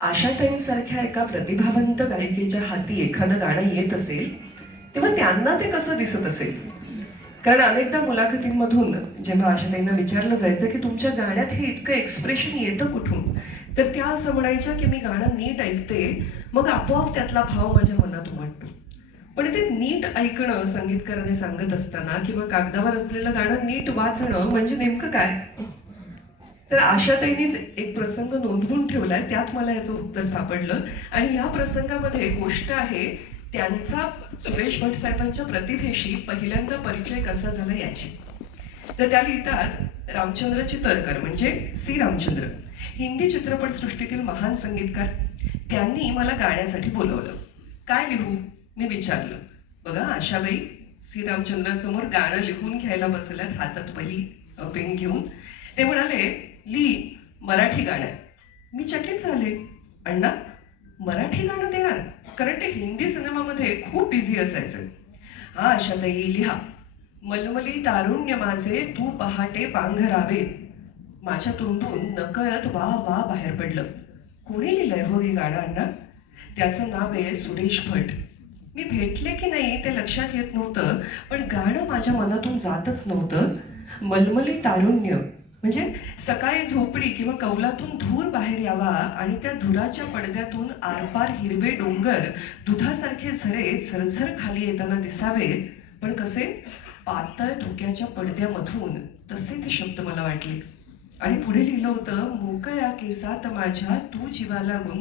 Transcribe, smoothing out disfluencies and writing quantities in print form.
आशाताईंसारख्या एका प्रतिभावंत गायिकेच्या हाती एखादं गाणं येत असेल, तेव्हा त्यांना ते कसं दिसत असेल? कारण अनेकदा मुलाखतींमधून जेव्हा आशाताईंना विचारलं जायचं, की तुमच्या गाण्यात हे इतकं एक्सप्रेशन येतं कुठून? तर त्या असं म्हणायच्या, की मी गाणं नीट ऐकते, मग आपोआप त्यातला भाव माझ्या मनात उमटतो. पण ते नीट ऐकणं संगीतकाराने सांगत असताना किंवा कागदावर असलेलं गाणं नीट वाचणं म्हणजे नेमकं काय? तर आशाताईंनीच एक प्रसंग नोंदवून ठेवलाय, त्यात मला याचं उत्तर सापडलं. आणि या प्रसंगामध्ये गोष्ट आहे त्यांचा सुरेश भट साहेबांच्या प्रतिभेशी पहिल्यांदा परिचय कसा झाला याची. तर त्या लिहितात, रामचंद्र चितळकर म्हणजे सी रामचंद्र, हिंदी चित्रपटसृष्टीतील महान संगीतकार. त्यांनी मला गाण्यासाठी बोलवलं. काय लिहू मी विचारलं. बघा आशाबाई सी रामचंद्रांसमोर गाणं लिहून घ्यायला बसल्यात, हातात वही पेन घेऊन. ते म्हणाले, ली मराठी गाणं आहे. मी चकित झाले. अण्णा मराठी गाणं देणार? कारण ते हिंदी सिनेमामध्ये खूप बिझी असायचे. हा आशाताई लिहा. मलमली तारुण्य माझे तू पहाटे पांघरावे. माझ्या तोंडून नकळत वा वा बाहेर पडलं. कोणी लिहिलंय हो हे गाणं अण्णा? त्याचं नाव आहे सुरेश भट. मी भेटले की नाही ते लक्षात येत नव्हतं, पण गाणं माझ्या मनातून जातच नव्हतं. मलमली तारुण्य म्हणजे सकाळी झोपडी किंवा कौलातून धूर बाहेर यावा आणि त्या धुराच्या पडद्यातून आरपार हिरवे डोंगर, दुधासारखे झरे झरझर खाली येताना दिसावेत. पण कसे? पातळ धुक्याच्या पडद्यामधून. तसे ते शब्द मला वाटले. आणि पुढे लिहिलं होतं, मोकळ्या केसात माझ्या तू जीवाला गुंत